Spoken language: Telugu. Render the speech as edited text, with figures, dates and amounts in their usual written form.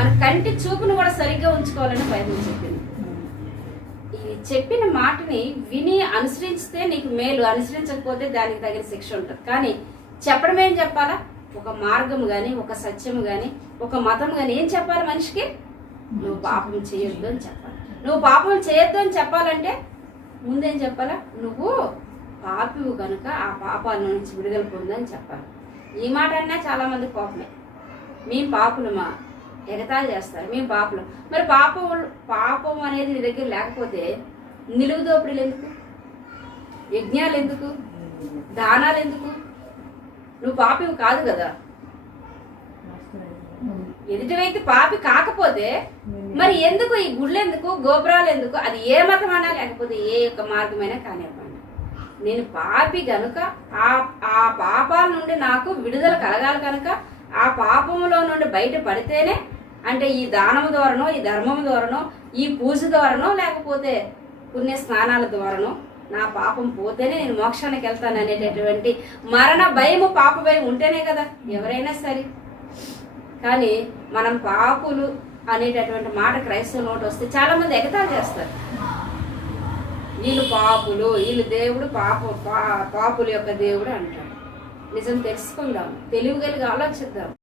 మన కంటి చూపును కూడా సరిగ్గా ఉంచుకోవాలని బైబిల్ చెప్పింది. ఈ చెప్పిన మాటని విని అనుసరిస్తే నీకు మేలు, అనుసరించకపోతే దానికి తగిన శిక్ష ఉంటుంది. కానీ చెప్పడం ఏం చెప్పాలా? ఒక మార్గం కానీ, ఒక సత్యము కానీ, ఒక మతం కానీ ఏం చెప్పాలి మనిషికి? నువ్వు పాపం చేయొద్దు అని చెప్పాలి. నువ్వు పాపం చేయొద్దు అని చెప్పాలంటే ముందేం చెప్పాలా? నువ్వు పాపివు కనుక ఆ పాపాల నుంచి విడుదల పొందని చెప్పాలి. ఈ మాట అన్నా చాలా మంది కోపమే. మేము పాపులమా, ఎగతాళి చేస్తారు, మేము పాపులం. మరి పాపం అనేది నీ దగ్గర లేకపోతే నిలువు దోపిడీలు ఎందుకు, యజ్ఞాలు ఎందుకు, దానాలు ఎందుకు? నువ్వు పాపివి కాదు కదా. ఎదుటి వ్యక్తి పాపి కాకపోతే మరి ఎందుకు ఈ గుళ్ళు ఎందుకు, గోపురాలు ఎందుకు? అది ఏ మతం అన్నా లేకపోతే ఏ యొక్క మార్గమైనా కానివ్వండి. నేను పాపి కనుక ఆ పాపాల నుండి నాకు విడుదల కలగాలి కనుక ఆ పాపములో నుండి బయట పడితేనే, అంటే ఈ దానము ద్వారానో, ఈ ధర్మము ద్వారానో, ఈ పూజ ద్వారానో, లేకపోతే పుణ్య స్నానాల ద్వారానో నా పాపం పోతేనే నేను మోక్షానికి వెళ్తాను అనేటటువంటి మరణ భయము, పాప భయం ఉంటేనే కదా ఎవరైనా సరే. కానీ మనం పాపులు అనేటటువంటి మాట క్రైస్తవ నోటు వస్తే చాలా మంది ఎగతాళి చేస్తారు. వీళ్ళు పాపులు, వీళ్ళు దేవుడు పాపుల యొక్క దేవుడు అంటారు. నిజం తెలుసుకుందాం, తెలివి కలిగి ఆలోచిద్దాం.